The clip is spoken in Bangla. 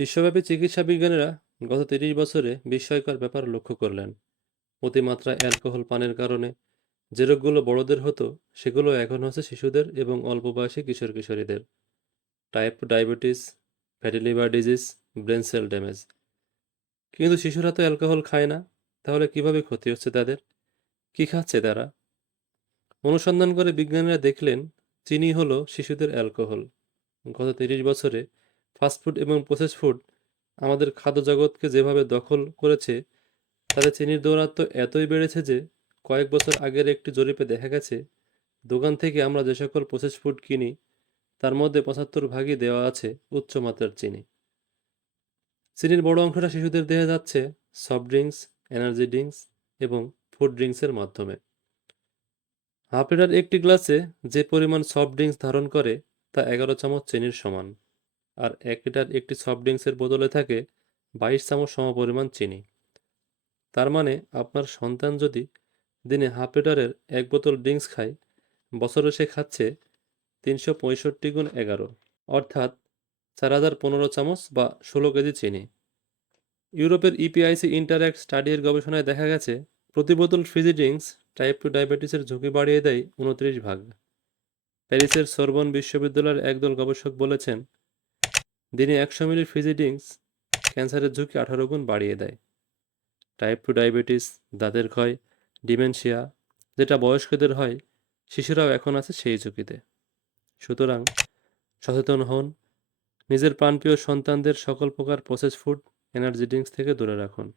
বিশ্বব্যাপী চিকিৎসা বিজ্ঞানীরা গত তিরিশ বছরে বিস্ময়কর ব্যাপার লক্ষ্য করলেন। অতিমাত্রা অ্যালকোহল পানের কারণে যে রোগগুলো বড়দের হতো, সেগুলো এখন হচ্ছে শিশুদের এবং অল্প বয়সী কিশোর কিশোরীদের type diabetes, fatty liver disease, brain cell damage. কিন্তু শিশুরা তো অ্যালকোহল খায় না, তাহলে কীভাবে ক্ষতি হচ্ছে তাদের? কি খাচ্ছে তারা? অনুসন্ধান করে বিজ্ঞানীরা দেখলেন, চিনি হলো শিশুদের অ্যালকোহল। গত তিরিশ বছরে ফাস্টফুড এবং প্রসেস ফুড আমাদের খাদ্য জগৎকে যেভাবে দখল করেছে, তাতে চিনির দৌরাত্ম এতই বেড়েছে যে কয়েক বছর আগের একটি জরিপে দেখা গেছে, দোকান থেকে আমরা যে সকল প্রসেস ফুড কিনি, তার মধ্যে পঁচাত্তর ভাগই দেওয়া আছে উচ্চ মাত্রার চিনি। চিনির বড় অংশটা শিশুদের দেহে যাচ্ছে সফট ড্রিঙ্কস এনার্জি ড্রিঙ্কস এবং ফুড ড্রিঙ্কসের মাধ্যমে। হাফ লিটার একটি গ্লাসে যে পরিমাণ সফট ড্রিঙ্কস ধারণ করে তা এগারো চামচ চিনির সমান। আর এক লিটার একটি সফট ড্রিঙ্কসের বদলে থাকে বাইশ চামচ সমপরিমাণ চিনি। তার মানে আপনার সন্তান যদি দিনে হাফ লিটারের এক বোতল ড্রিঙ্কস খায়, বছরে সে খাচ্ছে তিনশো পঁয়ষট্টি গুণ এগারো, অর্থাৎ চার হাজার পনেরো চামচ বা ষোলো কেজি চিনি। ইউরোপের ইপিআইসি ইন্টারঅ্যাক্ট স্টাডির গবেষণায় দেখা গেছে, প্রতি বোতল ফ্রিজি ড্রিঙ্কস টাইপ টু ডায়াবেটিসের ঝুঁকি বাড়িয়ে দেয় উনত্রিশ ভাগ। প্যারিসের সরবন বিশ্ববিদ্যালয়ের একদল গবেষক বলেছেন দিনে একশো মিলি ফ্রিজি ড্রিঙ্কস ক্যান্সারের ঝুঁকি আঠারো গুণ বাড়িয়ে দেয়। টাইপ টু ডায়াবেটিস, দাঁতের ক্ষয়, ডিমেনশিয়া যেটা বয়স্কদের হয়, শিশুরাও এখন আছে সেই ঝুঁকিতে। সুতরাং সচেতন হন, নিজের প্রাণপ্রিয় সন্তানদের সকল প্রকার প্রসেস ফুড এনার্জি ড্রিঙ্কস থেকে দূরে রাখুন।